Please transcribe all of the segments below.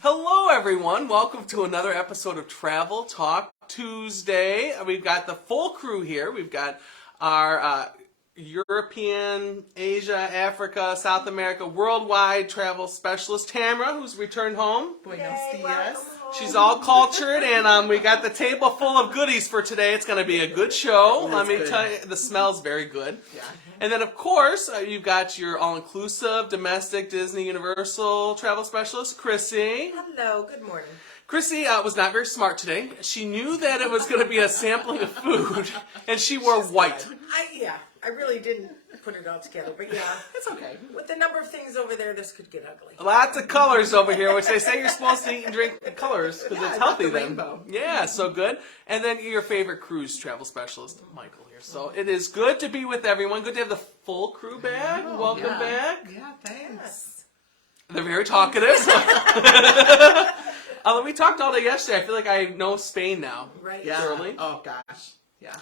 Hello, everyone. Welcome to another episode of Travel Talk Tuesday. We've got the full crew here. We've got our European, Asia, Africa, South America, worldwide travel specialist Tamara, who's returned home. Buenos dias. She's all cultured, and we got the table full of goodies for today. It's going to be a good show. Let me tell you, the smell's very good. Yeah. And then, of course, you've got your all-inclusive, domestic, Disney, Universal travel specialist, Chrissy. Hello, good morning. Chrissy was not very smart today. She knew that it was going to be a sampling of food, and she wore white. I really didn't put it all together, but yeah. It's okay. With the number of things over there, this could get ugly. Lots of colors over here, which they say you're supposed to eat and drink the colors because it's healthy the then. rainbow. Yeah, so good. And then your favorite cruise travel specialist, Michael here. So it is good to be with everyone. Good to have the full crew back. Welcome back. Yeah, thanks. They're very talkative. We talked all day yesterday. I feel like I know Spain now. Right. Yeah. Thoroughly. Oh, gosh. Yeah.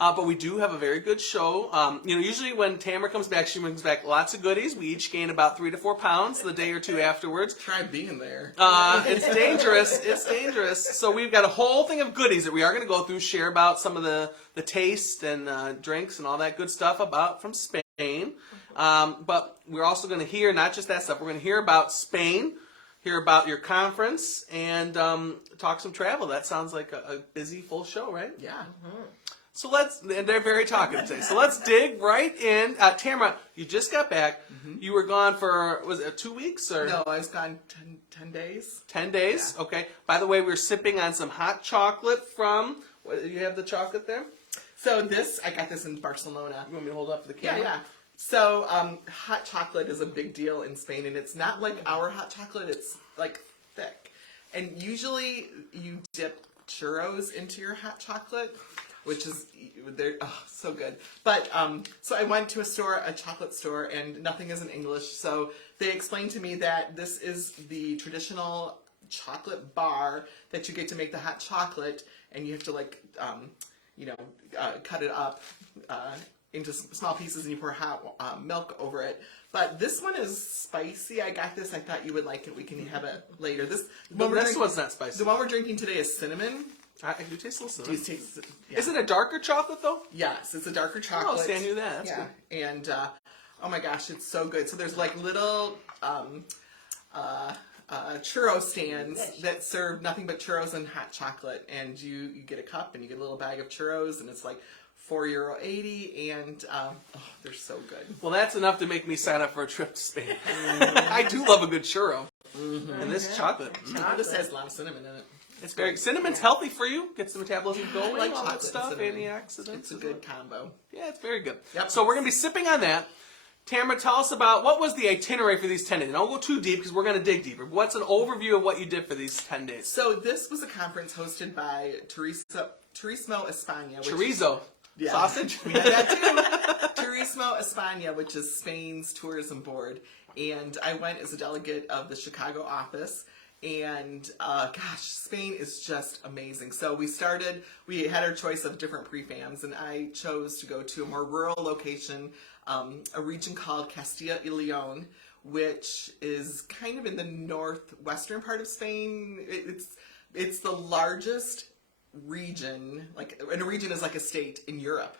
But we do have a very good show. Usually when Tamara comes back, she brings back lots of goodies. We each gain about 3 to 4 pounds the day or two afterwards. Try being there. It's dangerous. It's dangerous. So we've got a whole thing of goodies that we are going to go through, share about some of the taste and drinks and all that good stuff from Spain. But we're also going to hear not just that stuff. We're going to hear about Spain, hear about your conference, and talk some travel. That sounds like a busy, full show, right? Yeah. Mm-hmm. So and they're very talkative today. So let's dig right in. Tamara, you just got back. Mm-hmm. You were gone for, was it 2 weeks? Or? No, I was gone 10 days. 10 days? Yeah. Okay. By the way, we're sipping on some hot chocolate from, you have the chocolate there? So I got this in Barcelona. You want me to hold up for the camera? Yeah. So hot chocolate is a big deal in Spain, and it's not like our hot chocolate. It's like thick. And usually you dip churros into your hot chocolate, which is so good. But so I went to a chocolate store, and nothing is in English. So they explained to me that this is the traditional chocolate bar that you get to make the hot chocolate, and you have to cut it up into small pieces, and you pour hot milk over it. But this one is spicy. I got this. I thought you would like it. We can have it later. This one's not spicy. The one we're drinking today is cinnamon. I do taste a little Do you cinnamon. taste it? Yeah. Is it a darker chocolate, though? Yes, it's a darker chocolate. Oh, see, I knew that. That's good. And oh my gosh, it's so good. So there's like little churro stands that serve nothing but churros and hot chocolate, and you get a cup and you get a little bag of churros, and it's like €4.80, and they're so good. Well, that's enough to make me sign up for a trip to Spain. I do love a good churro. Mm-hmm. And this chocolate. This has a lot of cinnamon in it. It's very cinnamon's healthy for you. Gets the metabolism going. I like all that chocolate stuff. and cinnamon. Antioxidants. It's a good combo. Yeah, it's very good. Yep. So we're going to be sipping on that. Tamara, tell us about what was the itinerary for these 10 days. And don't go too deep because we're going to dig deeper. What's an overview of what you did for these 10 days? So this was a conference hosted by Turismo España. Chorizo. Yeah. Sausage? We had that too. Turismo España, which is Spain's tourism board. And I went as a delegate of the Chicago office. And gosh, Spain is just amazing. So we had our choice of different prefams, and I chose to go to a more rural location, a region called Castilla y León, which is kind of in the northwestern part of Spain. It's the largest region, and a region is like a state in Europe,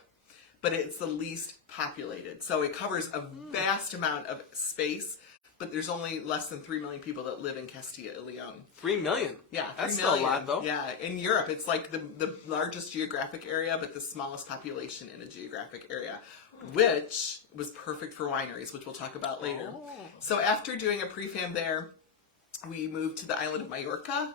but it's the least populated. So it covers a vast amount of space. But there's only less than 3 million people that live in Castilla y León. 3 million? Yeah, 3 That's million. still a lot, though. Yeah, in Europe, it's like the largest geographic area, but the smallest population in a geographic area, which was perfect for wineries, which we'll talk about later. Oh. So after doing a prefam there, we moved to the island of Mallorca,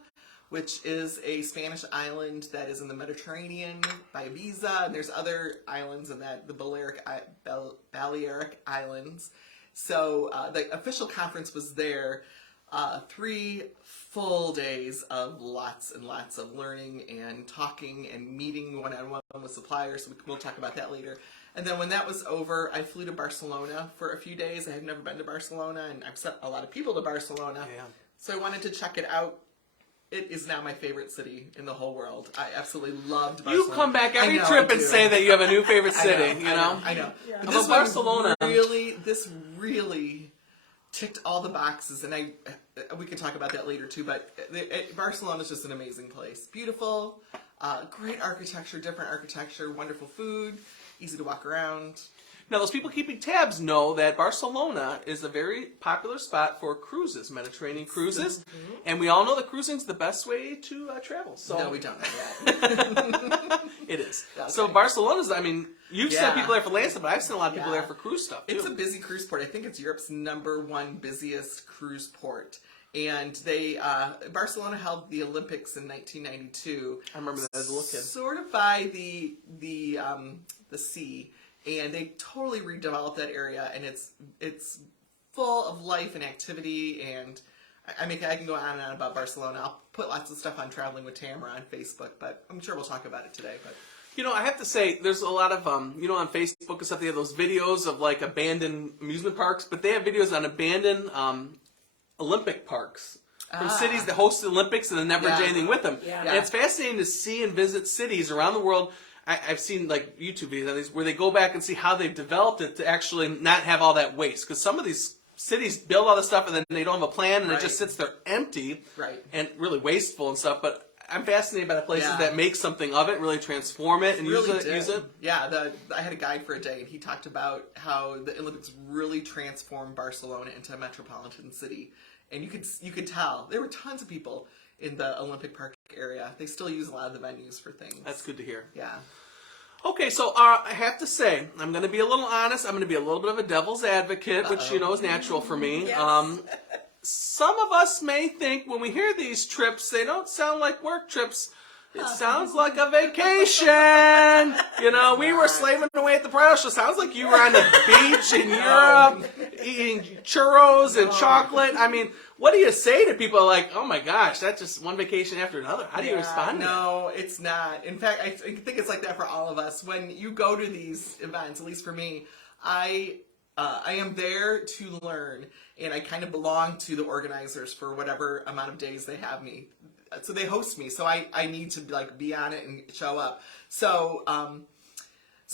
which is a Spanish island that is in the Mediterranean by Ibiza, and there's other islands in that, the Balearic Islands. So the official conference was there, 3 full days of lots and lots of learning and talking and meeting one-on-one with suppliers. So we'll talk about that later. And then when that was over, I flew to Barcelona for a few days. I had never been to Barcelona, and I've sent a lot of people to Barcelona. Yeah. So I wanted to check it out. It is now my favorite city in the whole world. I absolutely loved Barcelona. You come back every trip and say that you have a new favorite city, I know. Yeah. But This Barcelona. This really ticked all the boxes, and we can talk about that later too. But Barcelona is just an amazing place. Beautiful, great architecture, different architecture, wonderful food, easy to walk around. Now, those people keeping tabs know that Barcelona is a very popular spot for cruises, Mediterranean cruises, and we all know that cruising is the best way to travel. So No, we don't know that. it is. Okay. So Barcelona's, I mean, you've sent Yeah. people there for land stuff, but I've seen a lot of people Yeah. there for cruise stuff too. It's a busy cruise port. I think it's Europe's #1 busiest cruise port. And Barcelona held the Olympics in 1992. I remember that as a little kid. Sort of by the sea, and they totally redeveloped that area, and it's full of life and activity. And I can go on and on about Barcelona. I'll put lots of stuff on Traveling with Tamara on Facebook, but I'm sure we'll talk about it today. But You know, I have to say, there's a lot of, on Facebook and stuff, they have those videos of, like, abandoned amusement parks, but they have videos on abandoned Olympic parks from cities that host the Olympics and then never did anything with them. Yeah. And it's fascinating to see and visit cities around the world. I've seen, like, YouTube videos on these where they go back and see how they've developed it to actually not have all that waste. Because some of these cities build all this stuff and then they don't have a plan and it just sits there empty and really wasteful and stuff. But I'm fascinated by the places that make something of it, really transform it and use it. Yeah, I had a guide for a day, and he talked about how the Olympics really transformed Barcelona into a metropolitan city, and you could tell there were tons of people in the Olympic Park area. They still use a lot of the venues for things. That's good to hear. Yeah. Okay, so I have to say, I'm going to be a little honest. I'm going to be a little bit of a devil's advocate, which is natural for me. Yes. Some of us may think when we hear these trips, they don't sound like work trips. It sounds like a vacation. We were slaving away at the bridal show. Sounds like you were on the beach in Europe eating churros and chocolate. I mean, what do you say to people like, oh my gosh, that's just one vacation after another? How do you respond to that? No, it's not. In fact, I think it's like that for all of us. When you go to these events, at least for me, I am there to learn, and I kind of belong to the organizers for whatever amount of days they have me. So they host me, so I need to be on it and show up. So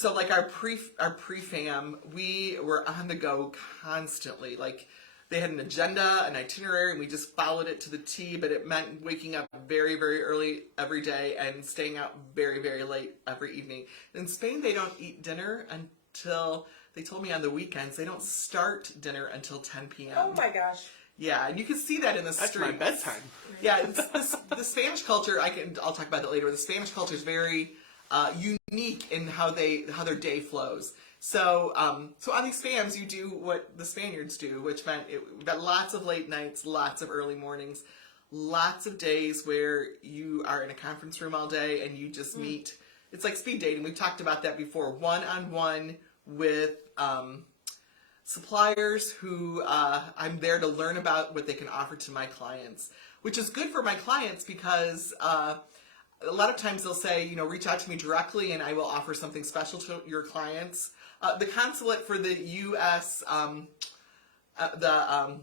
like our pre-fam, we were on the go constantly. Like they had an agenda, an itinerary, and we just followed it to the T. But it meant waking up very, very early every day and staying out very, very late every evening. In Spain, they don't eat dinner until, they told me on the weekends, they don't start dinner until 10 p.m. Oh my gosh. Yeah, and you can see that in the streets. That's my bedtime. Yeah, the Spanish culture, I'll talk about that later. The Spanish culture is very unique in how their day flows. So on these FAMs, you do what the Spaniards do, which meant we've got lots of late nights, lots of early mornings, lots of days where you are in a conference room all day and you just meet. It's like speed dating. We've talked about that before. One-on-one with suppliers who I'm there to learn about what they can offer to my clients, which is good for my clients because a lot of times they'll say, reach out to me directly and I will offer something special to your clients. The consulate for the U.S., the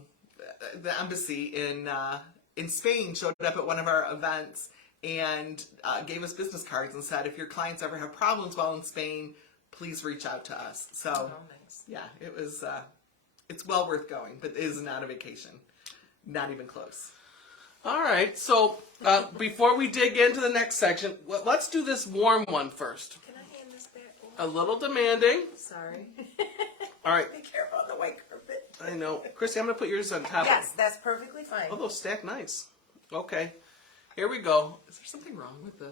embassy in Spain showed up at one of our events and gave us business cards and said, if your clients ever have problems while in Spain, please reach out to us. So, nice. Yeah, it was. It's well worth going, but it is not a vacation, not even close. All right, so before we dig into the next section, let's do this warm one first. Can I hand this back? A little demanding. Sorry. All right. Be careful on the white carpet. I know. Christy, I'm going to put yours on top. Yes, that's perfectly fine. Oh, those stack nice. Okay. Here we go. Is there something wrong with the...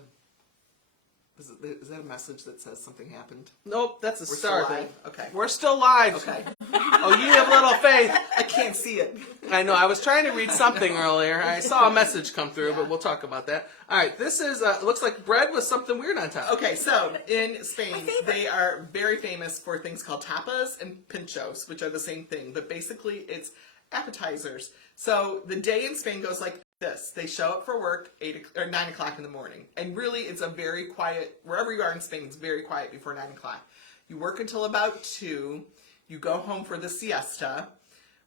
Is that a message that says something happened? Nope, that's a We're star still thing. live? Okay. We're still live. Okay. Oh, you have little faith. I can't see it. I know. I was trying to read something earlier. I saw a message come through, but we'll talk about that. All right. This is looks like bread with something weird on top. Okay, so in Spain, they are very famous for things called tapas and pinchos, which are the same thing, but basically it's appetizers. So the day in Spain goes like this. They show up for work 9 o'clock in the morning. And really, it's a very quiet, wherever you are in Spain, it's very quiet before 9 o'clock. You work until about 2. You go home for the siesta,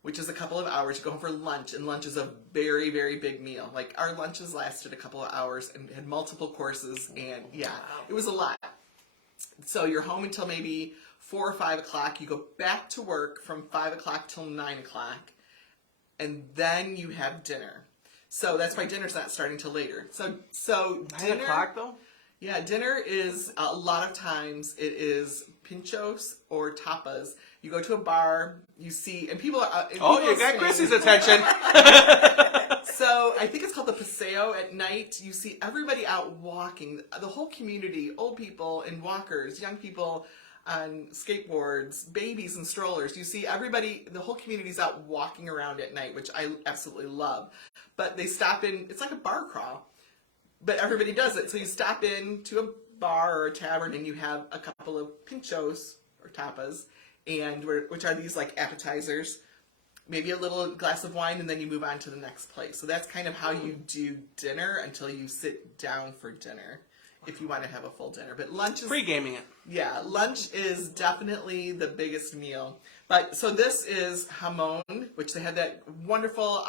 which is a couple of hours. You go home for lunch, and lunch is a very, very big meal. Like, our lunches lasted a couple of hours and had multiple courses, and it was a lot. So you're home until maybe 4 or 5 o'clock. You go back to work from 5 o'clock till 9 o'clock. and then you have dinner. So that's why dinner's not starting till later. So 9 o'clock though? yeah, dinner is a lot of times it is pinchos or tapas. You go to a bar, you see, and people are. Oh, you got Chrissy's attention. So I think it's called the Paseo at night. You see everybody out walking, the whole community, old people and walkers, young people on skateboards, babies and strollers. You see everybody, the whole community's out walking around at night, which I absolutely love. But they stop in, it's like a bar crawl, but everybody does it. So you stop in to a bar or a tavern and you have a couple of pinchos or tapas, and which are these like appetizers, maybe a little glass of wine, and then you move on to the next place. So that's kind of how you do dinner until you sit down for dinner, if you want to have a full dinner. But lunch is Pre-gaming it. yeah, lunch is definitely the biggest meal. But so this is jamon, which they have that wonderful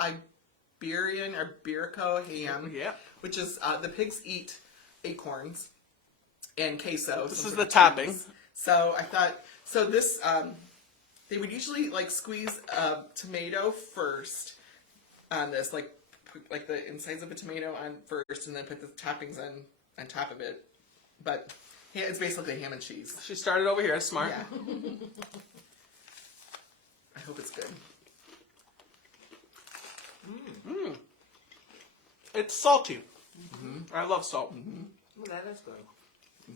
Iberian or Iberico ham, Yeah. which is the pigs eat acorns and queso. This some is sort the of topping. cheese. So I thought, so this, they would usually like squeeze a tomato first on this, like put, the insides of a tomato on first, and then put the toppings on top of it. But yeah, it's basically ham and cheese. She started over here. Smart. Yeah. I hope it's good. It's salty. I love salt. Well, that is good.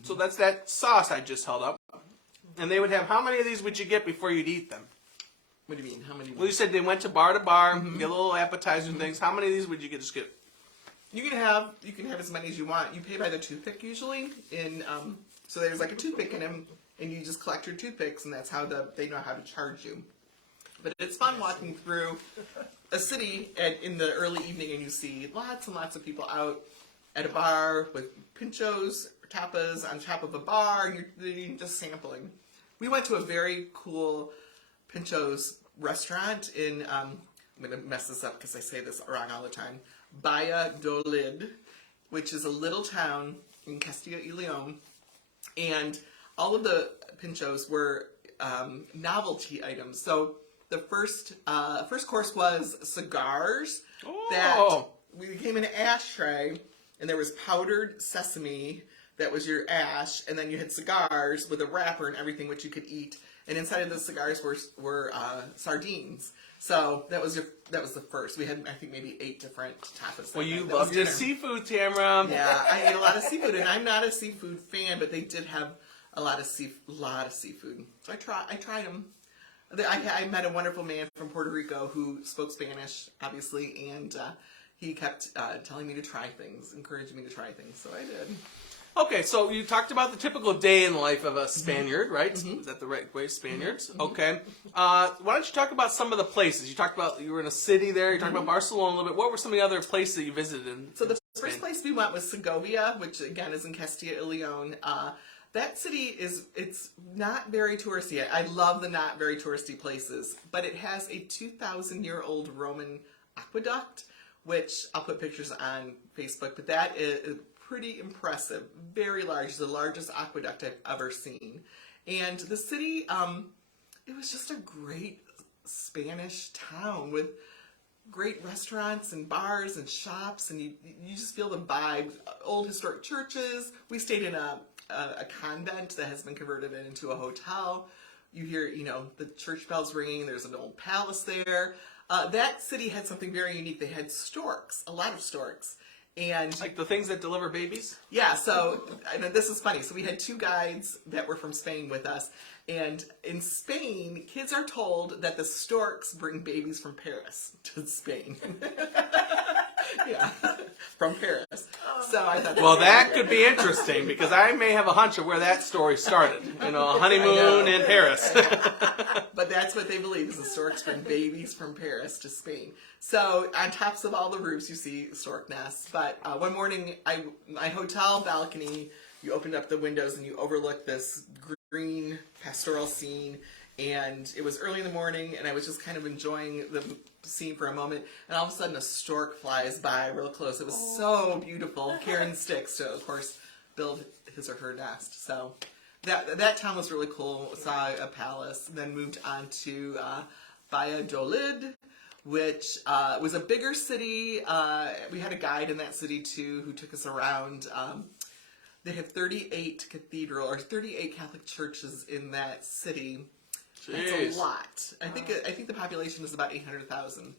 So that's that sauce I just held up. And they would have, how many of these would you get before you'd eat them? What do you mean? How many? Well, you said they went to bar, get little appetizer things. How many of these would you just get? You can have as many as you want. You pay by the toothpick usually. So there's like a toothpick in them, and you just collect your toothpicks, and that's how they know how to charge you. But it's fun walking through a city in the early evening, and you see lots and lots of people out at a bar with pinchos or tapas on top of a bar, and you're just sampling. We went to a very cool pinchos restaurant in, I'm going to mess this up because I say this wrong all the time, Valladolid, which is a little town in Castilla y León, and all of the pinchos were novelty items. So the first course was cigars that came in an ashtray, and there was powdered sesame that was your ash, and then you had cigars with a wrapper and everything which you could eat, and inside of the cigars were sardines. So that was the first. We had, I think, maybe 8 different tapas. Well, you That was love your dinner. seafood, Tamara. Yeah, I ate a lot of seafood, and I'm not a seafood fan, but they did have a lot of seafood. So I tried them. I met a wonderful man from Puerto Rico who spoke Spanish, obviously, and he kept telling me to try things, encouraging me to try things, so I did. Okay, so you talked about the typical day in the life of a Spaniard, right? Is that the right way, Spaniards? Okay. Why don't you talk about some of the places? You talked about you were in a city there. You talked about Barcelona a little bit. What were some of the other places that you visited in So the Spain? first place we went was Segovia, which again is in Castilla y León. That city it's not very touristy. I love the not very touristy places, but it has a 2,000-year-old Roman aqueduct, which I'll put pictures on Facebook, but that is pretty impressive. Very large. It's the largest aqueduct I've ever seen. And the city, it was just a great Spanish town with great restaurants and bars and shops, and you just feel the vibe. Old historic churches. We stayed in a convent that has been converted into a hotel. You hear, the church bells ringing. There's an old palace there. That city had something very unique. They had storks, a lot of storks. And Like the things that deliver babies? yeah, so this is funny. So we had 2 guides that were from Spain with us. And in Spain, kids are told that the storks bring babies from Paris to Spain. Yeah, from Paris. So I thought, Well, that could be interesting because I may have a hunch of where that story started. A honeymoon in Paris. But that's what they believe, is the storks bring babies from Paris to Spain. So on tops of all the roofs, you see stork nests. But one morning, my hotel balcony, you opened up the windows and you overlooked this green pastoral scene. And it was early in the morning, and I was just kind of enjoying the scene for a moment. And all of a sudden, a stork flies by real close. It was so beautiful. Carrying sticks to, of course, build his or her nest. So that town was really cool. Saw a palace, then moved on to Valladolid, which was a bigger city. We had a guide in that city too who took us around. They have 38 Catholic churches in that city. Jeez. It's a lot. I think the population is about 800,000.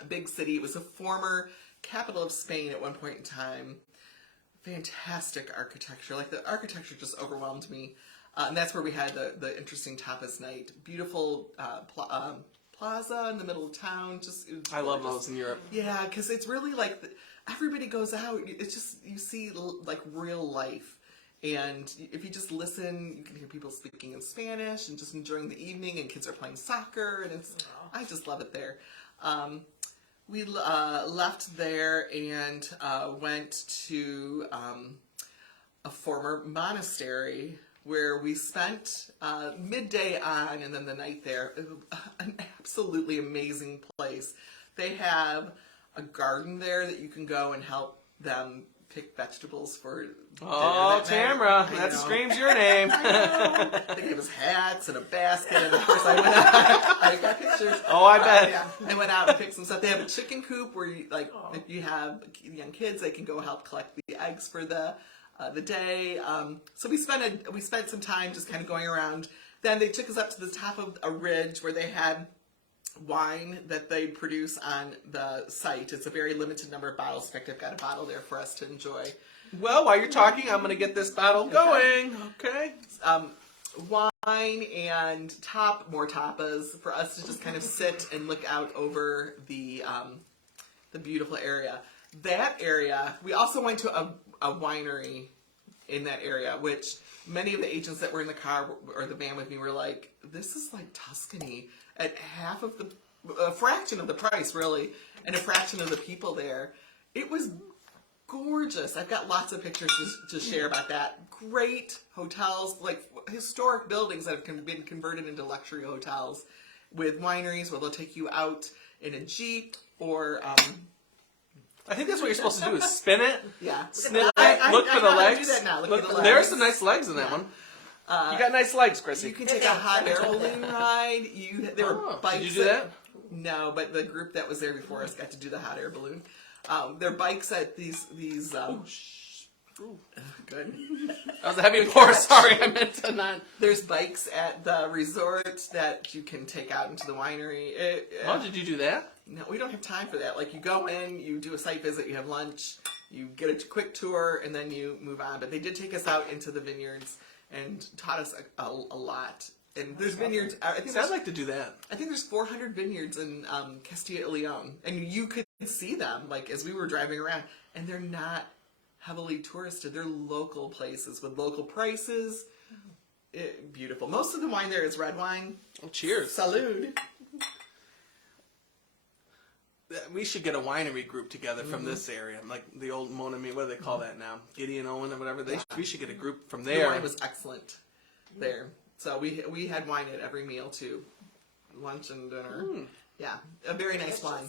A big city. It was a former capital of Spain at one point in time. Fantastic architecture. Like, the architecture just overwhelmed me. And that's where we had the interesting tapas night. Beautiful plaza in the middle of town. I love those in Europe. Yeah, because it's really like everybody goes out. It's just, you see like real life. And if you just listen, you can hear people speaking in Spanish and just enjoying the evening, and kids are playing soccer, and I just love it there. We left there and went to a former monastery where we spent midday on and then the night there. An absolutely amazing place. They have a garden there that you can go and help them pick vegetables for dinner. Oh, Tamara, that screams your name. They gave us hats and a basket, and of course I went out. I got pictures. Oh, I bet. Yeah, I went out and picked some stuff. They have a chicken coop where you, like, if you have young kids, they can go help collect the eggs for the day. So we spent some time just kind of going around. Then they took us up to the top of a ridge where they had wine that they produce on the site. It's a very limited number of bottles. In fact, I've got a bottle there for us to enjoy. Well, while you're talking, I'm going to get this bottle going. Okay. Wine and more tapas for us to just kind of sit and look out over the beautiful area. That area, we also went to a winery in that area, which many of the agents that were in the car or the van with me were like, this is like Tuscany at a fraction of the price, really, and a fraction of the people there. It was gorgeous. I've got lots of pictures to share about that. Great hotels, like historic buildings that have been converted into luxury hotels with wineries where they'll take you out in a Jeep or... I think that's what you're supposed to do, is spin it, yeah. snip it, look for the legs. Do that now. Look at the There are legs. some nice legs in that one. You got nice legs, Chrissy. You can take a hot air balloon ride. There were bikes. Did you do that? No, but the group that was there before us got to do the hot air balloon. There are bikes at these. Good. That was a heavy pour. Sorry, I meant to not. There's bikes at the resort that you can take out into the winery. Oh, did you do that? No, we don't have time for that. Like, you go in, you do a site visit, you have lunch, you get a quick tour, and then you move on. But they did take us out into the vineyards and taught us a lot. And there's vineyards. I'd like to do that. I think there's 400 vineyards in Castilla y Leon, and you could see them like as we were driving around, and they're not heavily touristed. They're local places with local prices. Beautiful. Most of the wine there is red wine. Oh, cheers. Salud. We should get a winery group together from this area, like the old Monami. What do they call that now? Gideon Owen or whatever. We should get a group from there. The wine was excellent there. So we had wine at every meal too, lunch and dinner. Yeah, a very nice wine.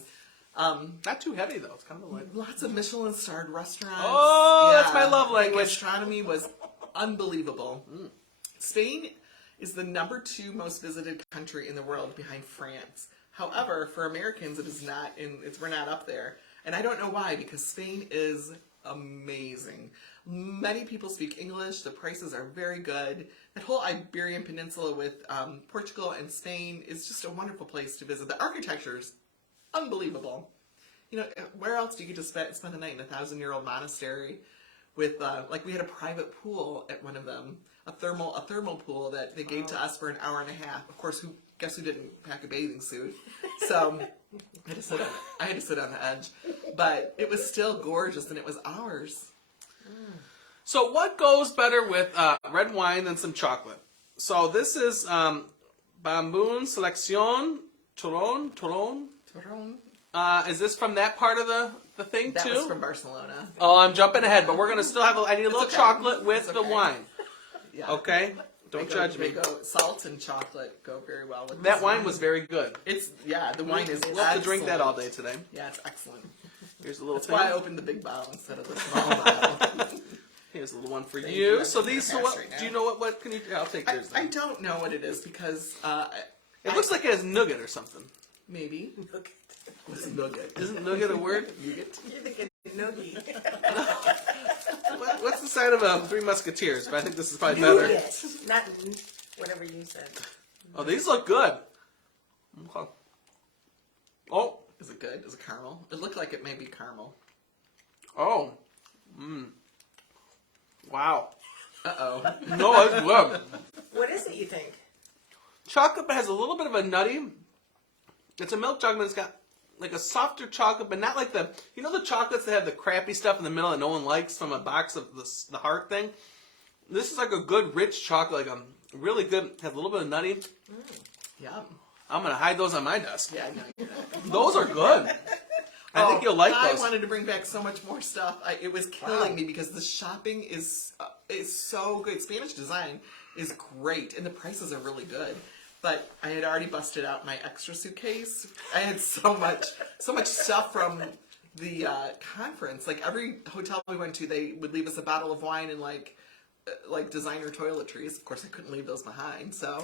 Not too heavy though. It's kind of light. Lots of Michelin-starred restaurants. Oh, that's my love language. The gastronomy was unbelievable. Spain is the number 2 most visited country in the world behind France. However, for Americans, it is not we're not up there. And I don't know why, because Spain is amazing. Many people speak English. The prices are very good. That whole Iberian Peninsula with Portugal and Spain is just a wonderful place to visit. The architecture is unbelievable. You know, where else do you get to spend the night in a 1,000-year-old monastery with, we had a private pool at one of them, a thermal pool that they gave to us for an hour and a half. Of course, guess who didn't pack a bathing suit? So I had to sit on the edge. But it was still gorgeous, and it was ours. So what goes better with red wine than some chocolate? So this is Bambun Selección Torón. Is this from that part of the thing That too? was from Barcelona. Oh, I'm jumping ahead, but we're going to still have I need a little okay. chocolate with It's the okay. wine. Yeah. Okay? Don't judge me. Salt and chocolate go very well with That this wine was very good. The wine is We'll have to drink that all day today. Yeah, it's excellent. Here's a little That's thing. why I opened the big bottle instead of the small bottle. Here's a little one for Thank you. you. So I'm these, gonna so pass what, right now. do you know what can you, I'll take yours I then. don't know what it is because It looks like it has nougat or something. maybe. It's nougat. Isn't nougat a word? Nougat. You're thinking noogie. What's the sign of Three Musketeers? But I think this is probably better. Nougat. Not whatever you said. Oh, these look good. Okay. Oh, Is it good? Is it caramel? It looked like it may be caramel. oh. Wow. Uh-oh. No, it's good. What is it, you think? Chocolate but has a little bit of a nutty. It's a milk chocolate. It's got like a softer chocolate, but not like the the chocolates that have the crappy stuff in the middle that no one likes from a box of the heart thing. This is like a good rich chocolate, like a really good. Has a little bit of nutty. Yum. I'm gonna hide those on my desk. Yeah, no. Those are good. I think you'll like I those. wanted to bring back so much more stuff. It was killing me because the shopping is so good. Spanish design is great, and the prices are really good. But I had already busted out my extra suitcase. I had so much stuff from the conference. Like every hotel we went to, they would leave us a bottle of wine and like designer toiletries. Of course, I couldn't leave those behind, so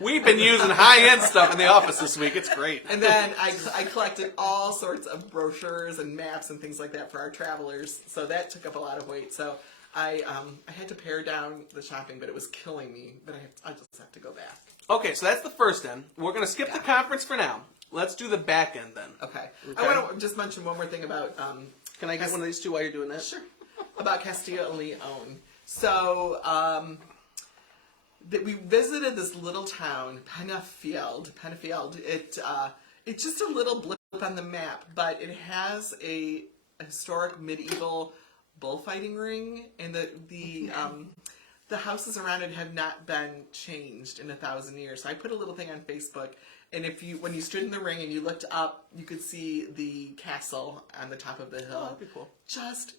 We've been using high-end stuff in the office this week. It's great. And then I collected all sorts of brochures and maps and things like that for our travelers. So that took up a lot of weight. So I had to pare down the shopping, but it was killing me. But I just have to go back. Okay, so that's the first end. We're going to skip the conference for now. Let's do the back end then. Okay. Okay. I want to just mention one more thing about Can I get one of these two while you're doing that? sure about Castilla and Leon. So that we visited this little town, Penafield. It's just a little blip on the map, but it has a historic medieval bullfighting ring, and the houses around it have not been changed in 1,000 years. So I put a little thing on Facebook, and when you stood in the ring and you looked up, you could see the castle on the top of the hill. Oh, that'd be cool. Just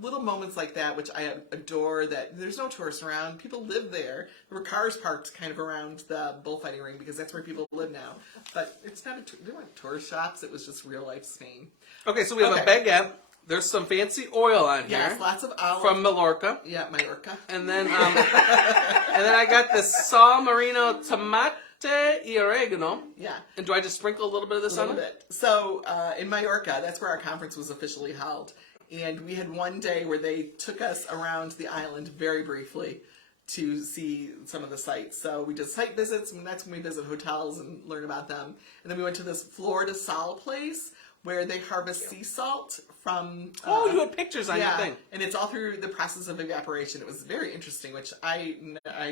little moments like that, which I adore. That there's no tourists around. People live there. There were cars parked kind of around the bullfighting ring because that's where people live now. But it's not. There weren't tourist shops. It was just real life Spain. Okay, so we have a baguette. There's some fancy oil on here. Yes, lots of olive from Mallorca. Yeah, Mallorca. And then I got the sal marino tomate y oregano. Yeah. And do I just sprinkle a little bit of this A on little it? bit. So in Mallorca, that's where our conference was officially held. And we had one day where they took us around the island very briefly to see some of the sites. So we did site visits, and that's when we visit hotels and learn about them. And then we went to this Florida Sal place where they harvest sea salt from... You had pictures on your thing. And it's all through the process of evaporation. It was very interesting, which I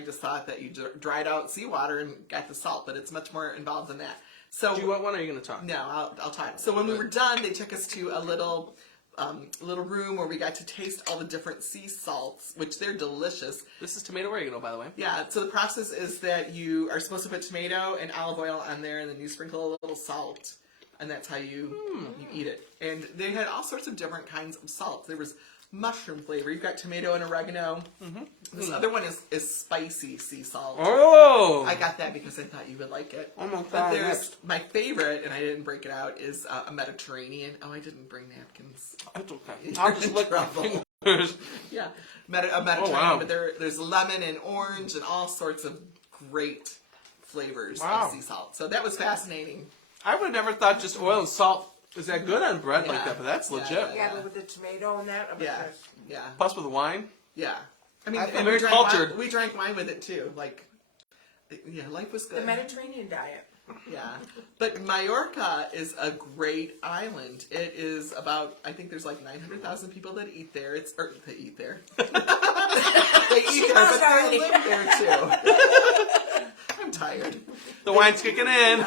just thought that you dried out seawater and got the salt, but it's much more involved than that. So Do you want one or are you going to talk? No, I'll talk. So when we were done, they took us to a little room where we got to taste all the different sea salts, which they're delicious. This is tomato oregano, by the way. Yeah, so the process is that you are supposed to put tomato and olive oil on there, and then you sprinkle a little salt, and that's how you eat it. And they had all sorts of different kinds of salt. There was mushroom flavor. You've got tomato and oregano. This other one is spicy sea salt. Oh! I got that because I thought you would like it. Oh my But God, there's next. my favorite, and I didn't break it out, is a Mediterranean. Oh, I didn't bring napkins. That's okay. I'll just lick my Trouble. fingers. Yeah, a Mediterranean, wow. but there's lemon and orange and all sorts of great flavors Wow. of sea salt. So that was fascinating. I would have never thought just oil and salt is that good on bread like Yeah. that, but that's Yeah, legit. Yeah, but with the tomato and that, I'm Yeah, impressed. yeah, Plus with wine. yeah. I mean, I feel and very we drank cultured. Wine, we drank wine with it too. Like, yeah, life was The good. Mediterranean diet. Yeah, but Mallorca is a great island. It is about, I think there's like 900,000 people that eat there. They eat there. They eat there, but they live there too. I'm tired. The wine's kicking in.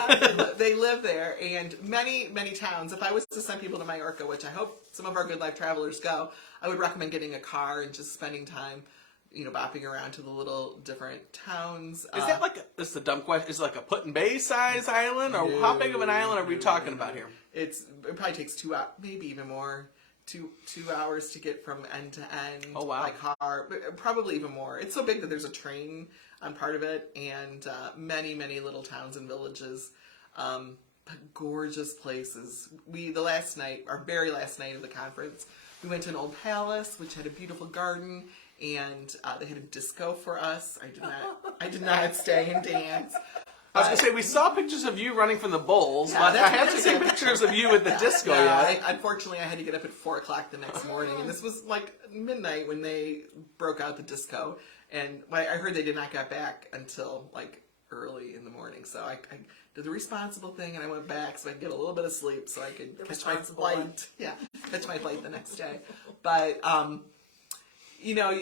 They live there, and many, many towns. If I was to send people to Mallorca, which I hope some of our Good Life travelers go, I would recommend getting a car and just spending time, bopping around to the little different towns. Is that like this is a dumb question? Is it like a Put in Bay size island, or how big of an island are we talking about here? It probably takes 2 hours, maybe even more. 2 hours to get from end to end. Oh, wow. By car, but probably even more. It's so big that there's a train on part of it, and many, many little towns and villages. But gorgeous places. Our very last night of the conference, we went to an old palace which had a beautiful garden, and they had a disco for us. I did not stay and dance. I was going to say, we saw pictures of you running from the bulls, Yeah, but I that's- haven't seen pictures of you with the disco yet. Unfortunately, I had to get up at 4 o'clock the next morning, and this was like midnight when they broke out the disco. And I heard they did not get back until like early in the morning. So I did the responsible thing, and I went back so I could get a little bit of sleep so I could catch my flight. Yeah, catch my flight the next day. But you know,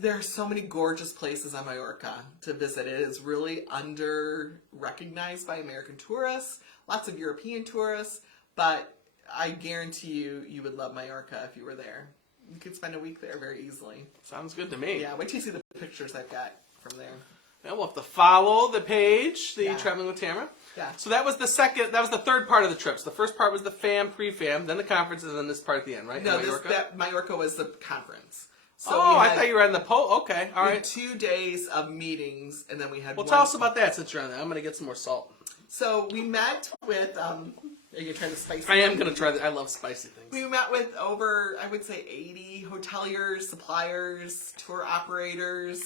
there are so many gorgeous places on Mallorca to visit. It is really under-recognized by American tourists, lots of European tourists, but I guarantee you would love Mallorca if you were there. You could spend a week there very easily. Sounds good to me. Yeah, wait till you see the pictures I've got from there. Yeah, we'll have to follow the page, the Yeah. Traveling with Tamara. Yeah. So that was the third part of the trips. The first part was the FAM, pre-FAM, then the conference, and then this part at the end, right? No, Mallorca? Mallorca was the conference. So I thought you were on the Okay, all we had right. 2 days of meetings, and then we had Well, one. tell us about that since you're on there. I'm going to get some more salt. So we met with, are you trying to spice I it am up? going to try I love spicy things. We met with over, I would say, 80 hoteliers, suppliers, tour operators,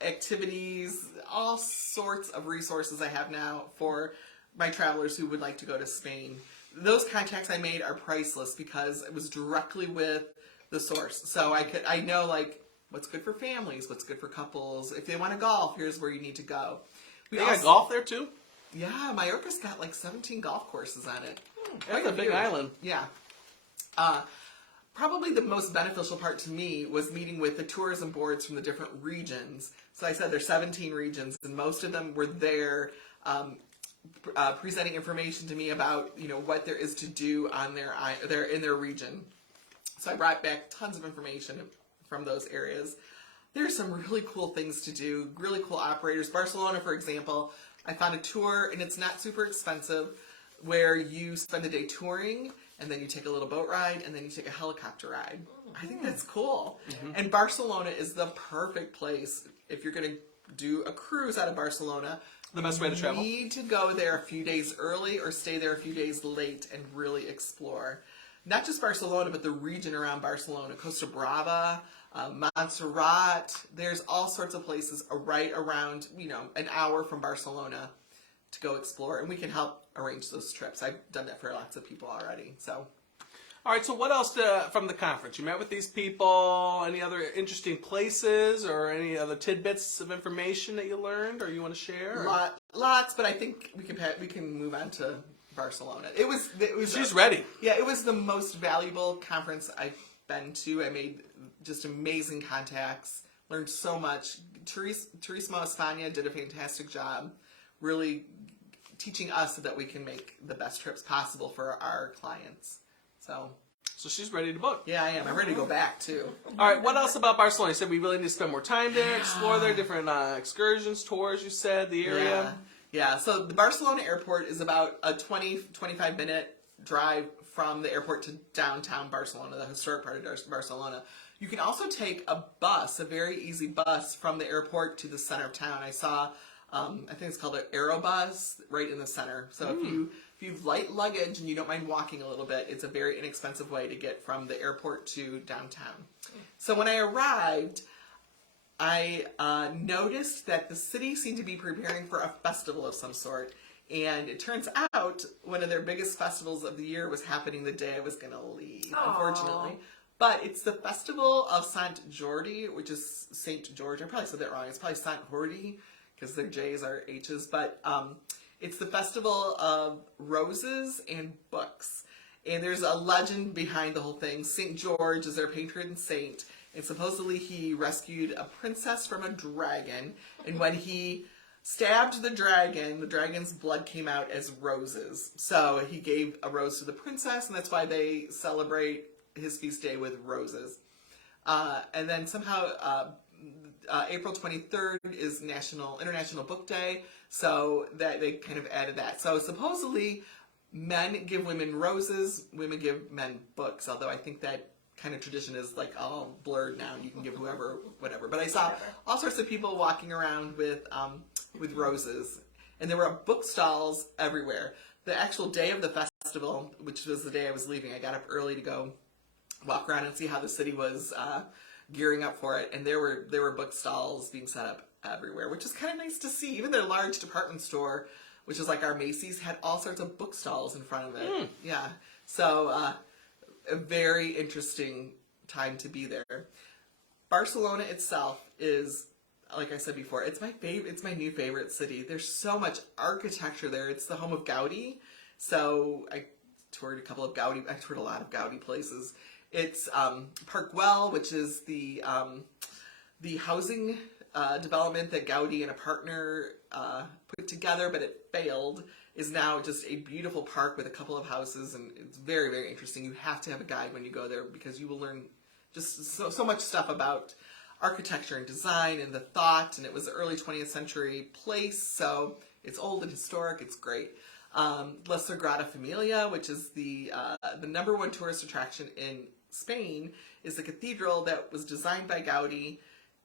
activities, all sorts of resources I have now for my travelers who would like to go to Spain. Those contacts I made are priceless because it was directly with the source. So I know like what's good for families, what's good for couples. If they want to golf, here's where you need to go. They got golf there too? Yeah, Mallorca's got like 17 golf courses on it. That's a big island. Yeah. Probably the most beneficial part to me was meeting with the tourism boards from the different regions. So I said there's 17 regions, and most of them were there presenting information to me about what there is to do on in their region. So I brought back tons of information from those areas. There's some really cool things to do, really cool operators. Barcelona, for example, I found a tour, and it's not super expensive, where you spend a day touring, and then you take a little boat ride, and then you take a helicopter ride. I think that's cool. Mm-hmm. And Barcelona is the perfect place if you're going to do a cruise out of Barcelona. The best way to travel. You need to go there a few days early or stay there a few days late and really explore. Not just Barcelona, but the region around Barcelona. Costa Brava, Montserrat. There's all sorts of places right around, an hour from Barcelona to go explore. And we can help arrange those trips. I've done that for lots of people already. So, all right, so what else from the conference? You met with these people. Any other interesting places or any other tidbits of information that you learned or you want to share? Lots, but I think we can move on to Barcelona. It was. She's ready. Yeah, it was the most valuable conference I've been to. I made just amazing contacts. Learned so much. Turismo España did a fantastic job, really teaching us so that we can make the best trips possible for our clients. So she's ready to book. Yeah, I am. I'm ready to go back too. All right, what else about Barcelona? You said we really need to spend more time there, explore there, different excursions, tours, you said, the area. Yeah, so the Barcelona airport is about a 20-25 minute drive from the airport to downtown Barcelona, the historic part of Barcelona. You can also take a bus, a very easy bus, from the airport to the center of town. I saw, I think it's called an Aerobus, right in the center. So if you've light luggage and you don't mind walking a little bit, it's a very inexpensive way to get from the airport to downtown. So when I arrived, I noticed that the city seemed to be preparing for a festival of some sort. And it turns out one of their biggest festivals of the year was happening the day I was going to leave, unfortunately. But it's the Festival of Sant Jordi, which is St. George. I probably said that wrong. It's probably Sant Jordi because their J's are H's. But it's the Festival of Roses and Books. And there's a legend behind the whole thing. St. George is their patron saint. And supposedly he rescued a princess from a dragon. And when he stabbed the dragon's blood came out as roses. So he gave a rose to the princess, and that's why they celebrate his feast day with roses. And then somehow April 23rd is International Book Day, so that they kind of added that. So supposedly men give women roses, women give men books, although I think that kind of tradition is like all blurred now. You can give whoever, whatever. But I saw all sorts of people walking around with roses, and there were book stalls everywhere. The actual day of the festival, which was the day I was leaving, I got up early to go walk around and see how the city was gearing up for it, and there were book stalls being set up everywhere, which is kind of nice to see. Even their large department store, which is like our Macy's, had all sorts of book stalls in front of it. Yeah, so a very interesting time to be there. Barcelona itself is, like I said before, it's my favorite. It's my new favorite city. There's so much architecture there. It's the home of Gaudi. So I toured a lot of Gaudi places. It's Park Güell, which is the housing development that Gaudi and a partner put together, but it failed, is now just a beautiful park with a couple of houses, and it's very, very interesting. You have to have a guide when you go there because you will learn just so much stuff about architecture and design and the thought, and it was an early 20th century place, so it's old and historic. It's great. La Sagrada Familia, which is the number one tourist attraction in Spain, is the cathedral that was designed by Gaudi.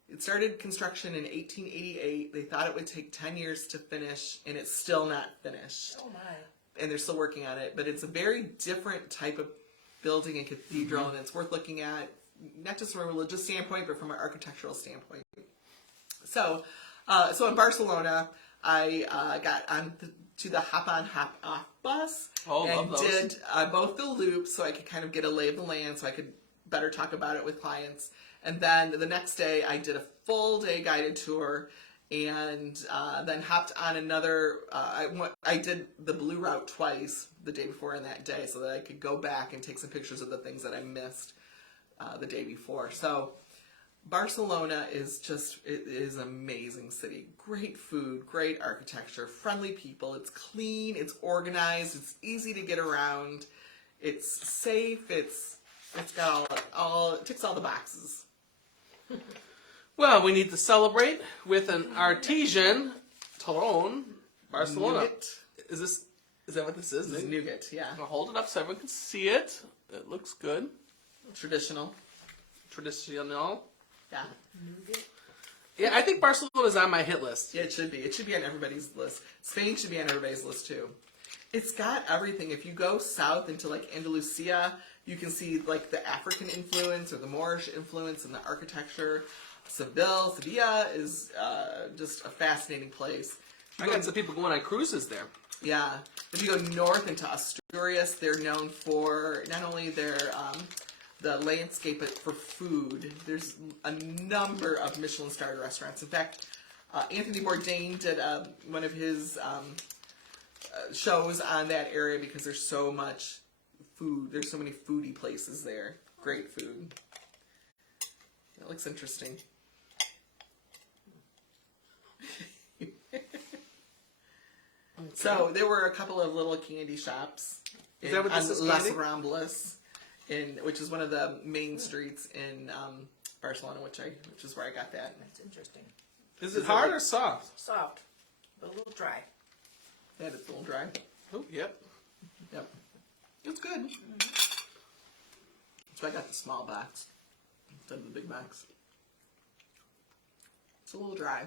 It started construction in 1888. They thought it would take 10 years to finish, and it's still not finished. Oh my. And they're still working on it, but it's a very different type of building and cathedral, and it's worth looking at, not just from a religious standpoint, but from an architectural standpoint. So in Barcelona, I got on to the hop-on, hop-off bus and did both the loops so I could kind of get a lay of the land so I could better talk about it with clients. And then the next day, I did a full-day guided tour and then hopped on another. I did the Blue Route twice the day before and that day so that I could go back and take some pictures of the things that I missed the day before. So Barcelona is it is an amazing city. Great food, great architecture, friendly people. It's clean, it's organized, it's easy to get around, it's safe, it's got it ticks all the boxes. Well, we need to celebrate with an artesian Torron, Barcelona. Nougat. Is that what this is? This is nougat, yeah. I'll hold it up so everyone can see it. It looks good. Traditional. Yeah. Yeah, I think Barcelona is on my hit list. Yeah, it should be. It should be on everybody's list. Spain should be on everybody's list too. It's got everything. If you go south into like Andalusia, you can see like the African influence or the Moorish influence in the architecture. Sevilla is just a fascinating place. I got some people going on cruises there. Yeah. If you go north into Asturias, they're known for not only their the landscape, but for food. There's a number of Michelin-starred restaurants. In fact, Anthony Bourdain did one of his shows on that area because there's so much food. There's so many foodie places there. Great food. That looks interesting. So there were a couple of little candy shops Is that what this is, Las candy? Ramblas, which is one of the main streets in Barcelona, which is where I got that. That's interesting. Is it hard or soft? Soft, but a little dry. That it's a little dry. Oh, yep. Yep. It's good. So I got the small box instead of the big box. It's a little dry.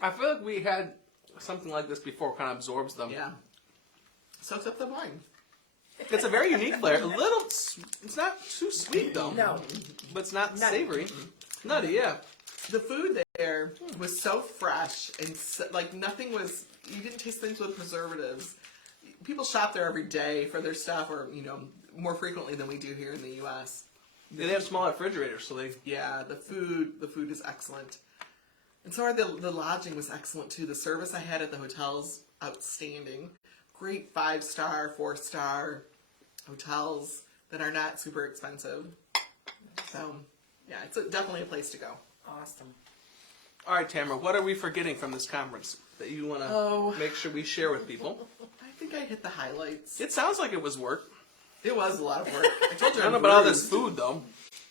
I feel like we had something like this before, kind of absorbs them. Yeah. Soaks up the wine. It's a very unique flavor. A little, it's not too sweet though. No. But it's not Nutty. savory. Nutty, yeah. The food there was so fresh and so, like nothing was. You didn't taste things with preservatives. People shop there every day for their stuff, or more frequently than we do here in the U.S. They have small refrigerators, so they. Yeah, the food is excellent, and so the lodging was excellent too. The service I had at the hotel's outstanding. Great 5-star, 4-star hotels that are not super expensive. So yeah, it's definitely a place to go. Awesome. All right, Tamara, what are we forgetting from this conference that you want to make sure we share with people? I think I hit the highlights. It sounds like it was work. It was a lot of work. I told you I don't know I'm about all this bruised. food, though.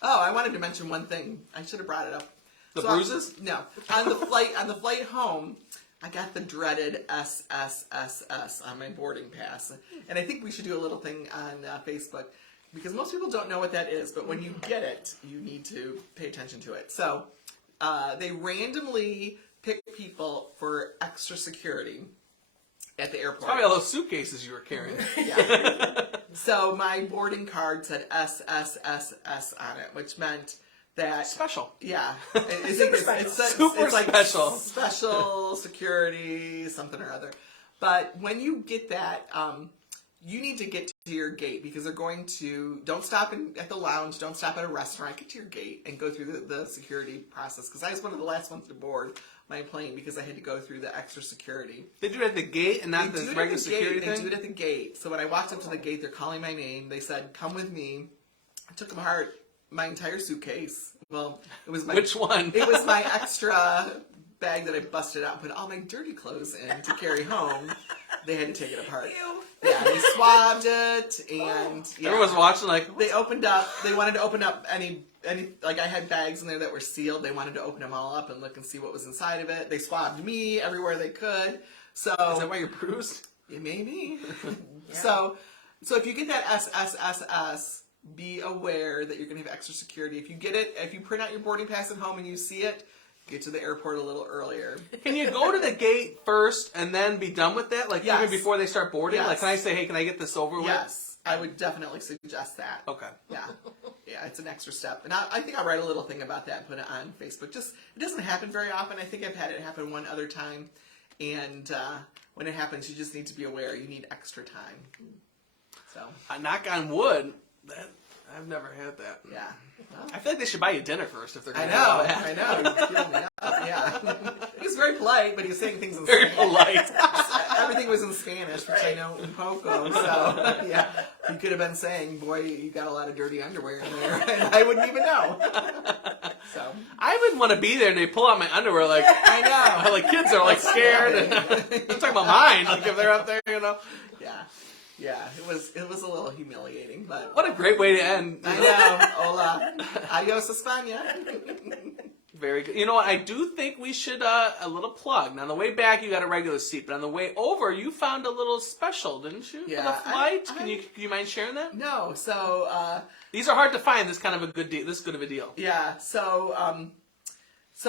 Oh, I wanted to mention one thing. I should have brought it up. The So bruises? No. On the flight home, I got the dreaded SSSS on my boarding pass. And I think we should do a little thing on Facebook because most people don't know what that is, but when you get it, you need to pay attention to it. So they randomly pick people for extra security at the airport. Probably all those suitcases you were carrying. Yeah. So my boarding card said SSSS on it, which meant that Special. Yeah, Super special. Super like special. special security, something or other. But when you get that, you need to get to your gate because they're going to. Don't stop at the lounge. Don't stop at a restaurant. Get to your gate and go through the security process. Because I was one of the last ones to board my plane because I had to go through the extra security. They do it at the gate and not They the do it regular at the security gate. thing? They do it at the gate. So when I walked up to the gate, they're calling my name. They said, "Come with me." I took them apart my entire suitcase. Well, it was my Which one? It was my extra bag that I busted out and put all my dirty clothes in to carry home. They had to take it apart. Ew. Yeah, they swabbed it, and yeah. Everyone's watching like, They opened up. They wanted to open up any like I had bags in there that were sealed. They wanted to open them all up and look and see what was inside of it. They swabbed me everywhere they could. So is that why you're bruised? it may be. Yeah. So if you get that SSSS, be aware that you're going to have extra security. If you get it, if you print out your boarding pass at home and you see it, get to the airport a little earlier. Can you go to the gate first and then be done with that? Like Yes. even before they start boarding? Yes. Like can I say, hey, can I get this over with? Yes, I would definitely suggest that. Okay. Yeah, it's an extra step. And I think I'll write a little thing about that and put it on Facebook. Just, it doesn't happen very often. I think I've had it happen one other time. And when it happens, you just need to be aware. You need extra time. So, Knock on wood. I've never had that. yeah. Well, I feel like they should buy you dinner first if they're I going to have know, that. I know. You're killing me up. Yeah. He was very polite, but he was saying things in Very Spanish. polite. Everything was in Spanish, which I know un poco. So, yeah. He could have been saying, boy, you got a lot of dirty underwear in there. And I wouldn't even know. So, I wouldn't want to be there and they pull out my underwear like, I know. like kids are like scared. And I'm talking about mine. Like if they're up there, you know. Yeah. Yeah, it was a little humiliating, but What a great way to end. I know. Hola. Adios, España. Very good. You know what? I do think we should, a little plug. Now, on the way back, you got a regular seat, but on the way over, you found a little special, didn't you? Yeah, For the flight? I- Can you mind sharing that? No, so These are hard to find. This kind of a good deal. This good of a deal. yeah, so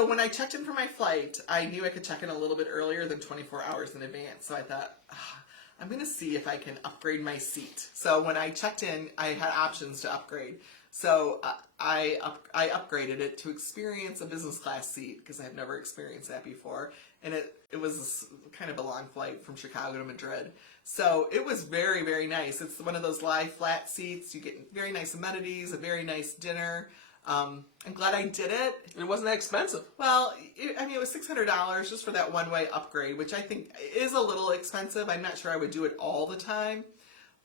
when I checked in for my flight, I knew I could check in a little bit earlier than 24 hours in advance. So I thought, I'm going to see if I can upgrade my seat. So when I checked in, I had options to upgrade. So I upgraded it to experience a business class seat because I've never experienced that before. And it was kind of a long flight from Chicago to Madrid. So it was very, very nice. It's one of those lie flat seats. You get very nice amenities, a very nice dinner. I'm glad I did it. And it wasn't that expensive. Well, it was $600 just for that one-way upgrade, which I think is a little expensive. I'm not sure I would do it all the time.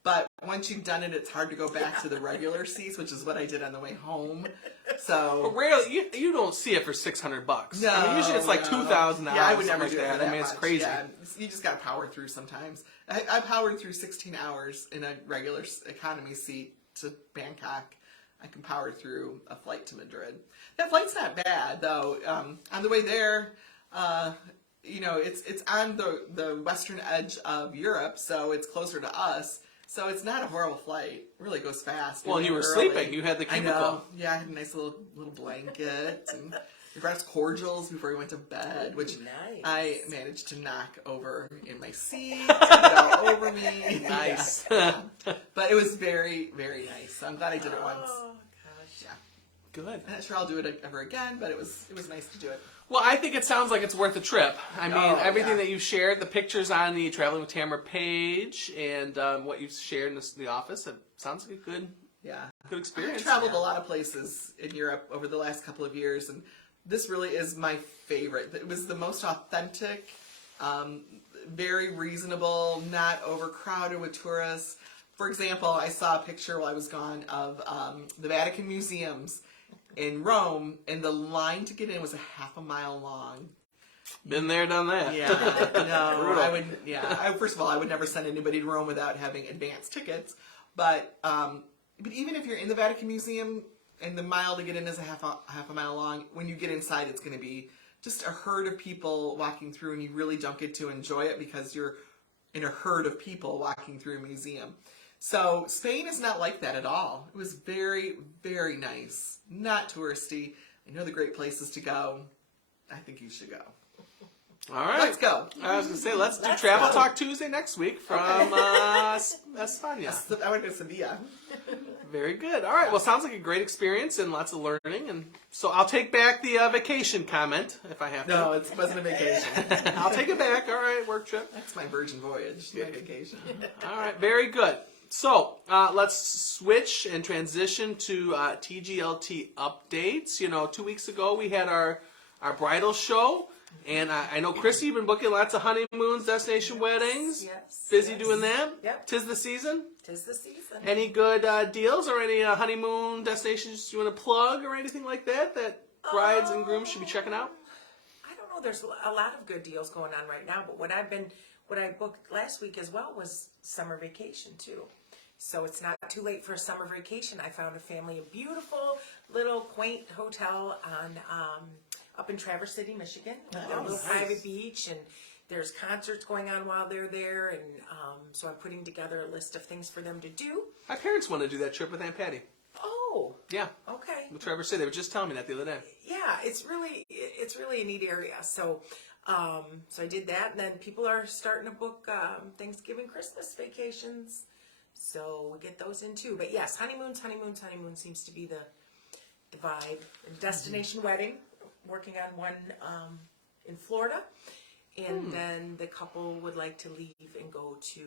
But once you've done it, it's hard to go back to the regular seats, which is what I did on the way home. So But rarely, you don't see it for $600. no, I mean, usually it's like no. $2,000. Yeah, I would never like do it that. for that I mean, it's much. crazy. Yeah, you just got to power through sometimes. I powered through 16 hours in a regular economy seat to Bangkok. I can power through a flight to Madrid. That flight's not bad though. On the way there, it's on the western edge of Europe, so it's closer to us. So it's not a horrible flight. It really goes fast. Well, and you were early. sleeping. You had the I cubicle. know. Yeah, I had a nice little blanket and we brought us cordials before we went to bed, which Nice. I managed to knock over in my seat, get all over me. Nice. Yeah. But it was very, very nice. So I'm glad I did it once. Oh, gosh. Yeah. Good. I'm not sure I'll do it ever again, but it was nice to do it. Well, I think it sounds like it's worth a trip. I mean, Oh, everything yeah. that you've shared, the pictures on the Traveling with Tamara page, and what you've shared in the office, it sounds like a good Yeah. experience. I've traveled a lot of places in Europe over the last couple of years, and this really is my favorite. It was the most authentic, very reasonable, not overcrowded with tourists. For example, I saw a picture while I was gone of the Vatican museums in Rome, and the line to get in was a half a mile long. Been there, done that. Yeah, no, Brutal. I would. Yeah, first of all, I would never send anybody to Rome without having advance tickets. But even if you're in the Vatican Museum and the mile to get in is a half a mile long, when you get inside, it's going to be just a herd of people walking through, and you really don't get to enjoy it because you're in a herd of people walking through a museum. So Spain is not like that at all. It was very, very nice, not touristy. I know the great places to go. I think you should go. All right. Let's go. I was going to say, let's do Let's Travel go. Talk Tuesday next week from España. I went to Sevilla. Very good. All right. Well, sounds like a great experience and lots of learning. And so I'll take back the vacation comment if I have to. No, it wasn't a vacation. I'll take it back. All right. Work trip. That's my virgin voyage, my vacation. All right. Very good. So let's switch and transition to TGLT updates. 2 weeks ago we had our bridal show. And I know, Chrissy, you've been booking lots of honeymoons, destination weddings. Yes. Busy yes. doing that? Yep. Tis the season? Tis the season. Any good deals or any honeymoon destinations you want to plug or anything like that brides and grooms should be checking out? I don't know. There's a lot of good deals going on right now, but what I booked last week as well was summer vacation too. So it's not too late for a summer vacation. I found a family, a beautiful little quaint hotel on up in Traverse City, Michigan, a little private beach, and there's concerts going on while they're there, and so I'm putting together a list of things for them to do. My parents want to do that trip with Aunt Patty. Oh, Yeah, okay. with Traverse City. They were just telling me that the other day. Yeah, it's really a neat area. So so I did that, and then people are starting to book Thanksgiving, Christmas vacations. So we get those in too. But yes, honeymoon seems to be the vibe. Destination wedding, working on one in Florida. And then the couple would like to leave and go to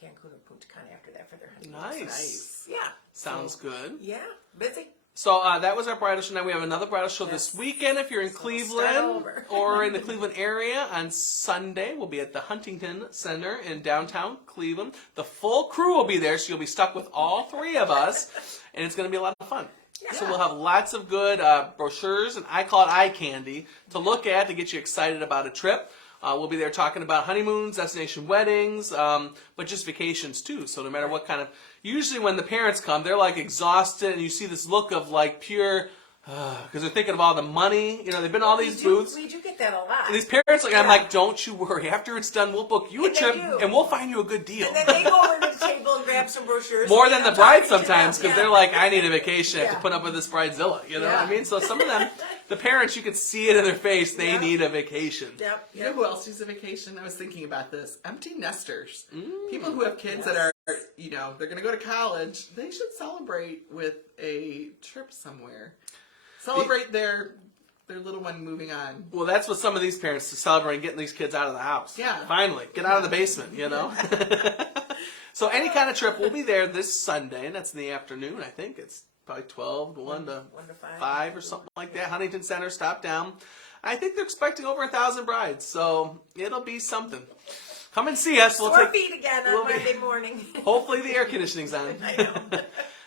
Cancun or Punta Cana after that for their honeymoon. Nice. Yeah. Sounds So, good. Yeah, busy. So that was our bridal show. Now we have another bridal show this Yes. weekend. If you're in So Cleveland start over. or in the Cleveland area on Sunday, we'll be at the Huntington Center in downtown Cleveland. The full crew will be there, so you'll be stuck with all three of us, and it's going to be a lot of fun. So Yeah. we'll have lots of good brochures, and I call it eye candy, to look at to get you excited about a trip. We'll be there talking about honeymoons, destination weddings, but just vacations too. So no matter what kind of, usually when the parents come, they're like exhausted, and you see this look of like pure, because they're thinking of all the money. They've been all these booths. We do get that a lot. And these parents, I'm Yeah. like, don't you worry. After it's done, we'll book you a And they trip, do. and we'll find you a good deal. And then they go over to the table and grab some brochures. More and than the I'm bride talking to sometimes, them. because they're like, I need a vacation. I have Yeah. to put up with this bridezilla. You know what I Yeah. mean? So some of them, the parents, you can see it in their face. They Yeah. need a vacation. Yep. You know who else needs a vacation? I was thinking about this. Empty nesters. People who have kids that are, they're going to go to college. They should celebrate with a trip somewhere. Celebrate their little one moving on. Well, that's what some of these parents are celebrating, getting these kids out of the house. Yeah. Finally, get out of the basement, So any kind of trip, we'll be there this Sunday, and that's in the afternoon, I think. It's probably 12 to 1 to 1 to 5 or something like that. Huntington Center, stop down. I think they're expecting over 1,000 brides, so it'll be something. Come and see us. We'll 4 take, feet again we'll on be- Monday morning. hopefully the air conditioning's on. I know.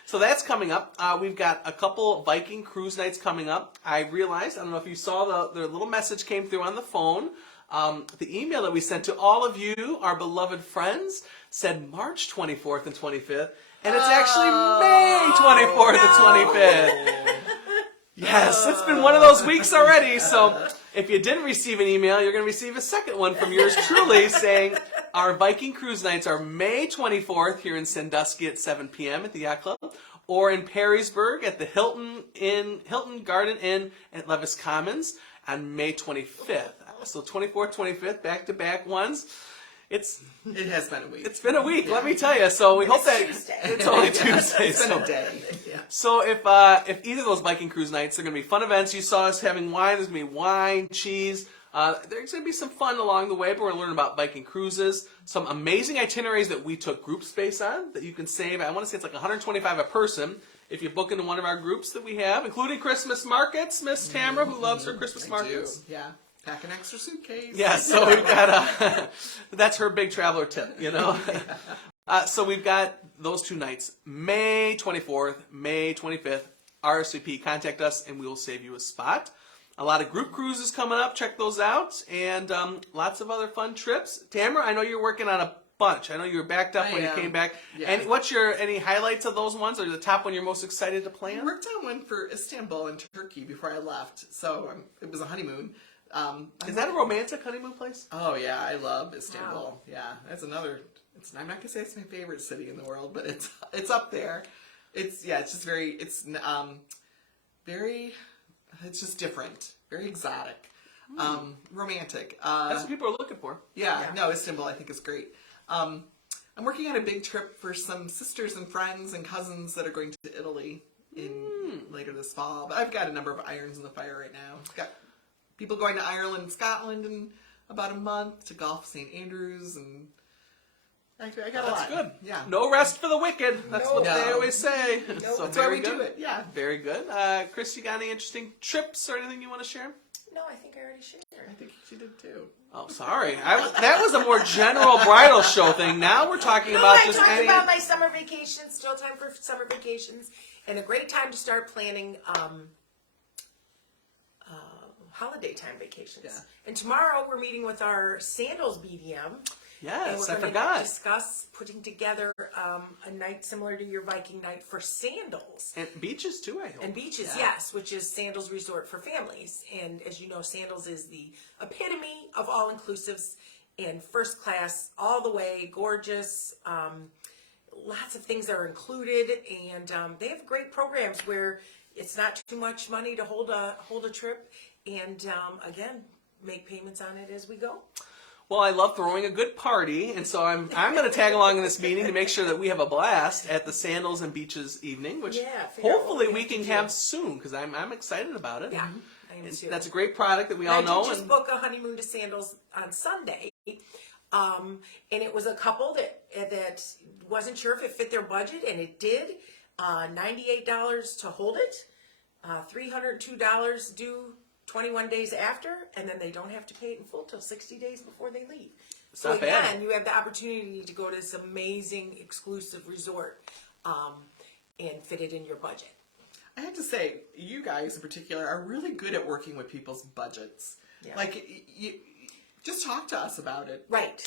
So that's coming up. We've got a couple Viking cruise nights coming up. I realized, I don't know if you saw the little message came through on the phone. The email that we sent to all of you, our beloved friends, said March 24th and 25th. And it's actually May 24th and 25th. Yes, it's been one of those weeks already. So if you didn't receive an email, you're going to receive a second one from yours truly saying our Viking cruise nights are May 24th here in Sandusky at 7 p.m. at the Yacht Club, or in Perrysburg at the Hilton Garden Inn at Levis Commons on May 25th. So 24th, 25th, back-to-back ones. It has been a week. It's been a week, let me tell you. So we hope that Tuesday. it's only Tuesday. It's been so- a day. Yeah. So if either of those Viking cruise nights, they're going to be fun events. You saw us having wine. There's going to be wine, cheese. There's going to be some fun along the way, but we're going to learn about Viking cruises. Some amazing itineraries that we took group space on that you can save. I want to say it's like $125 a person if you book into one of our groups that we have, including Christmas markets. Miss Tamara, who loves her Christmas markets. Do. Yeah. Pack an extra suitcase. Yeah, so we've got that's her big traveler tip, So we've got those 2 nights, May 24th, May 25th. RSVP, contact us, and we will save you a spot. A lot of group cruises coming up. Check those out, and lots of other fun trips. Tamara, I know you're working on a bunch. I know you were backed up when you came back. Yeah. And what's any highlights of those ones, or the top one you're most excited to I plan? worked on one for Istanbul and Turkey before I left, so it was a honeymoon. Is that a romantic honeymoon place? Oh yeah, I love Istanbul. Wow. Yeah, that's another. I'm not gonna say it's my favorite city in the world, but it's up there. It's just very. It's just different, very exotic. romantic. That's what people are looking for. Yeah, no, Istanbul I think is great. I'm working on a big trip for some sisters and friends and cousins that are going to Italy later this fall. But I've got a number of irons in the fire right now. I've got people going to Ireland and Scotland in about a month, to Gulf St. Andrews, and I got a lot. That's good. Yeah. No rest for the wicked. That's what No. they always say. So That's why very we good. do it. Yeah. Very good. Chris, you got any interesting trips or anything you want to share? No, I think I already shared. I think she did too. Oh, sorry. That was a more general bridal show thing. Now we're talking about I just talked any... about my summer vacations. Still time for summer vacations, and a great time to start planning holiday time vacations. Yeah. And tomorrow we're meeting with our sandals BDM. And Yes, we're I going to forgot. discuss putting together a night similar to your Viking night for sandals. And beaches too, I hope. And beaches, Yeah. yes, which is Sandals Resort for families. And as you know, Sandals is the epitome of all inclusives and first class, all the way, gorgeous. Lots of things are included, and they have great programs where it's not too much money to hold a trip, and again, make payments on it as we go. Well, I love throwing a good party, and so I'm going to tag along in this meeting to make sure that we have a blast at the Sandals and Beaches evening, which Yeah, figure out hopefully what we we have can to do. have soon, because I'm excited about it. Yeah, I am And too. that's a great product that we I all did know. just And book a honeymoon to Sandals on Sunday, and it was a couple that wasn't sure if it fit their budget, and it did. $98 to hold it, $302 due 21 days after, and then they don't have to pay it in full till 60 days before they leave. So not bad. again, you have the opportunity to go to this amazing exclusive resort and fit it in your budget. I have to say, you guys in particular are really good at working with people's budgets. Yeah. Like, you just talk to us about it. Right.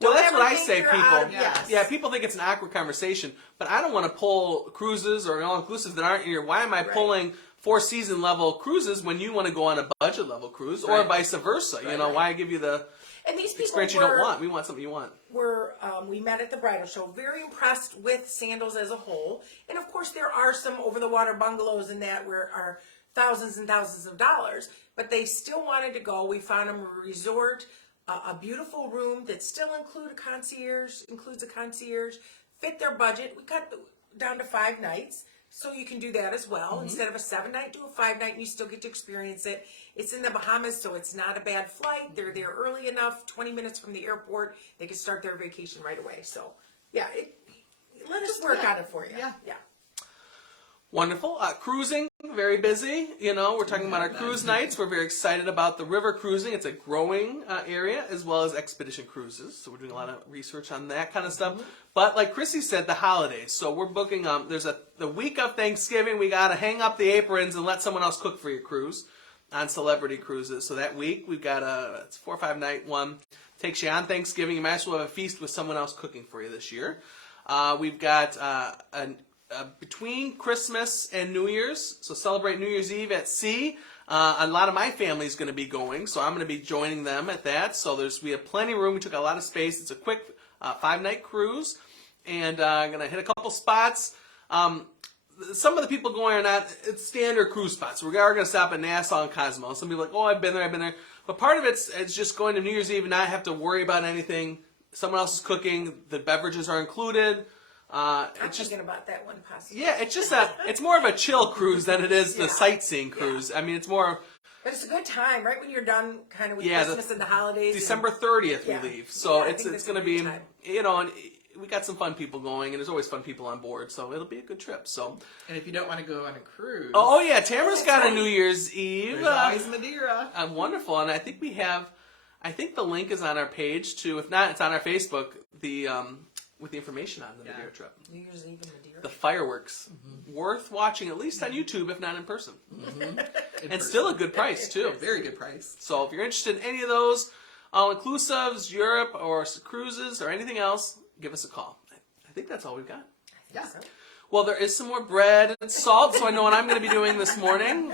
well, Don't that's what ever I think say, you're people. out of- yes. Yeah, people think it's an awkward conversation, but I don't want to pull cruises or all-inclusives that aren't here. Why am I Right. pulling four-season level cruises when you want to go on a budget level cruise, or Right. vice versa? You know, right. why give you the And these people experience you don't want? We want something you want. we met at the bridal show, very impressed with Sandals as a whole. And of course, there are some over-the-water bungalows in that where are thousands and thousands of dollars, but they still wanted to go. We found them a resort, a beautiful room that still includes a concierge, fit their budget. We cut down to 5 nights. So you can do that as well. Instead of a 7-night, do a 5-night, and you still get to experience it. It's in the Bahamas, so it's not a bad flight. They're there early enough, 20 minutes from the airport. They can start their vacation right away. So, yeah, let us work on it for you. Yeah. Wonderful. Cruising, very busy. You know, we're talking about our cruise nights. We're very excited about the river cruising. It's a growing area, as well as expedition cruises. So we're doing a lot of research on that kind of stuff. But like Chrissy said, the holidays. So we're booking, there's the week of Thanksgiving, we got to hang up the aprons and let someone else cook for your cruise on Celebrity Cruises. So that week, we've got it's 4 or 5 night one. Takes you on Thanksgiving. You might as well have a feast with someone else cooking for you this year. We've got between Christmas and New Year's, so celebrate New Year's Eve at sea. A lot of my family is going to be going, so I'm going to be joining them at that. So we have plenty of room. We took a lot of space. It's a quick 5-night cruise, and I'm going to hit a couple spots. Some of the people going are not it's standard cruise spots. We are going to stop at Nassau and Cozumel. Some people are like, oh, I've been there. But part of it's just going to New Year's Eve and not have to worry about anything. Someone else is cooking. The beverages are included. I'm thinking about that one possibly. Yeah, it's just it's more of a chill cruise than it is the sightseeing cruise. I mean, it's more But it's a good time, right when you're done kind of with Yeah, Christmas and the holidays. December 30th Yeah. we leave. So Yeah, I it's think that's going to a be, good time. you know, and we got some fun people going, and there's always fun people on board, so it'll be a good trip. So, And if you don't want to go on a cruise, oh yeah, Tamara's that's got a right. New Year's Eve. there's always Madeira. Wonderful, and I think the link is on our page too. If not, it's on our Facebook. With the information on the Yeah. Madeira trip. New Year's Eve in Madeira. The fireworks. Worth watching, at least on YouTube, if not in person. And still a good price, too. Very good price. So if you're interested in any of those, all-inclusives, Europe, or cruises, or anything else, give us a call. I think that's all we've got. Yeah. So, Well, there is some more bread and salt, so I know what I'm going to be doing this morning.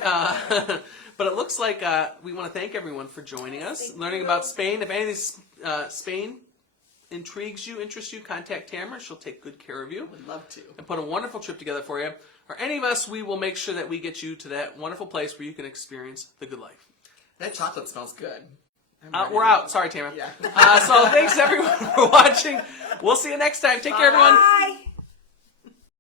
But it looks like we want to thank everyone for joining us, Thank learning you. about Spain. If any of these Spain intrigues you, interests you, contact Tamara. She'll take good care of you Would love to. and put a wonderful trip together for you. Or any of us, we will make sure that we get you to that wonderful place where you can experience the good life. That chocolate smells good. We're out. Sorry, Tamara. Yeah. So thanks everyone for watching. We'll see you next time. Take care, everyone. Bye.